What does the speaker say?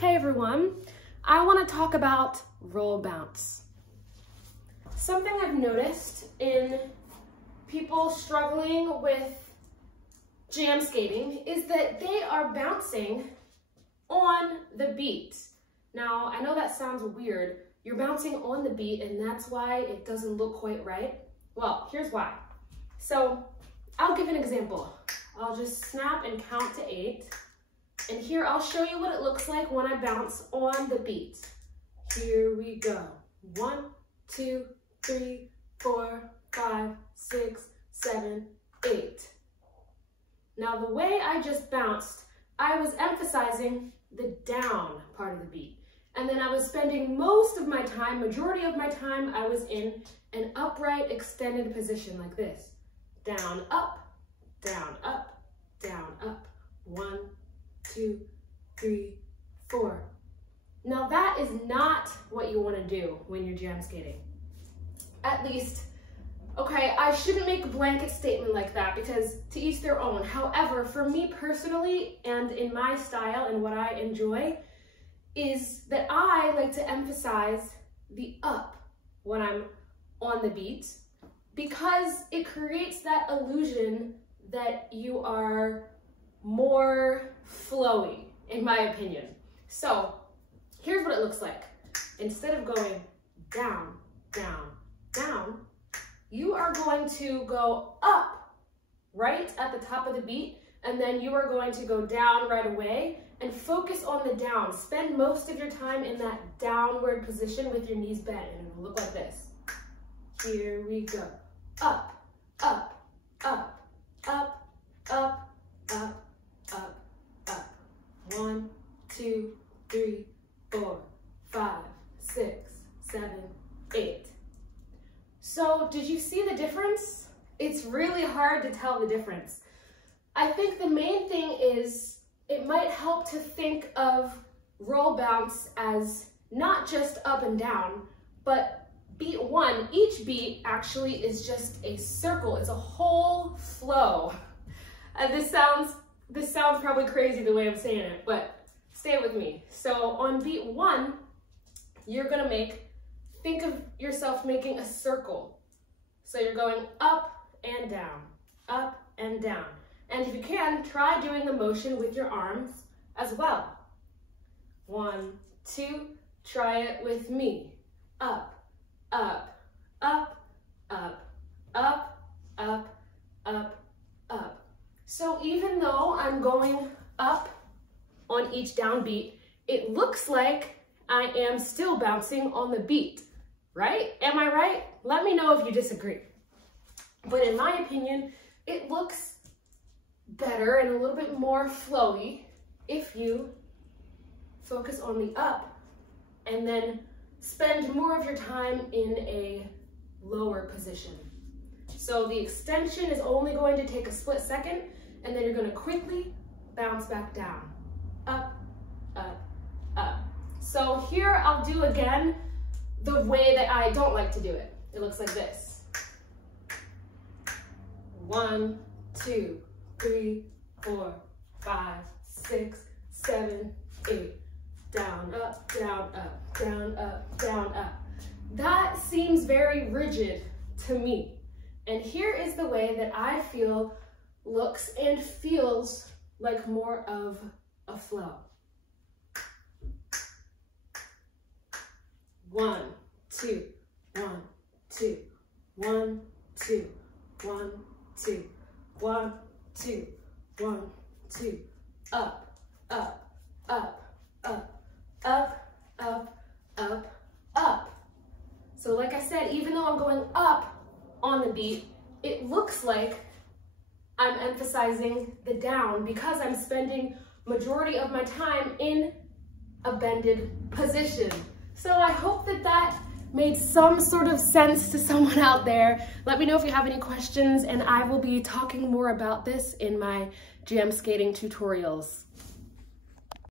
Hey everyone, I want to talk about roll bounce. Something I've noticed in people struggling with jam skating is that they are bouncing on the beat. Now, I know that sounds weird. You're bouncing on the beat and that's why it doesn't look quite right. Well, here's why. So I'll give an example. I'll just snap and count to 8. And here I'll show you what it looks like when I bounce on the beat. Here we go. 1, 2, 3, 4, 5, 6, 7, 8. Now the way I just bounced, I was emphasizing the down part of the beat. And then I was spending most of my time, majority of my time, I was in an upright extended position like this. Down, up, down, up, down, up. 1, 2, 3, 4. Now that is not what you want to do when you're jam skating. At least, okay, I shouldn't make a blanket statement like that because to each their own. However, for me personally and in my style and what I enjoy is that I like to emphasize the up when I'm on the beat because it creates that illusion that you are more flowy, in my opinion. So here's what it looks like. Instead of going down, down, down, you are going to go up right at the top of the beat, and then you are going to go down right away and focus on the down. Spend most of your time in that downward position with your knees bent, and it will look like this. Here we go. Up, up, up, up, up, up, up, up. 1, 2, 3, 4, 5, 6, 7, 8. So did you see the difference? It's really hard to tell the difference. I think the main thing is it might help to think of roll bounce as not just up and down, but beat 1, each beat actually is just a circle. It's a whole flow. This sounds probably crazy the way I'm saying it, but stay with me. So on beat 1, you're gonna think of yourself making a circle. So you're going up and down, up and down. And if you can, try doing the motion with your arms as well. 1, 2, try it with me. Up, up, up, up, up, up, up, up. So even though I'm going up on each downbeat, it looks like I am still bouncing on the beat, right? Am I right? Let me know if you disagree. But in my opinion, it looks better and a little bit more flowy if you focus on the up and then spend more of your time in a lower position. So the extension is only going to take a split second, and then you're going to quickly bounce back down. Up, up, up. So here I'll do again the way that I don't like to do it. It looks like this. 1, 2, 3, 4, 5, 6, 7, 8. Down, up, down, up, down, up, down, up. That seems very rigid to me. And here is the way that I feel looks and feels like more of a flow. 1, 2, 1, 2, 1, 2, 1, 2, 1, 2, 1, 2, up, up, up, up, up, up, up, up. So like I said, even though I'm going up on the beat, it looks like I'm emphasizing the down because I'm spending majority of my time in a bended position. So I hope that that made some sort of sense to someone out there. Let me know if you have any questions, and I will be talking more about this in my jam skating tutorials.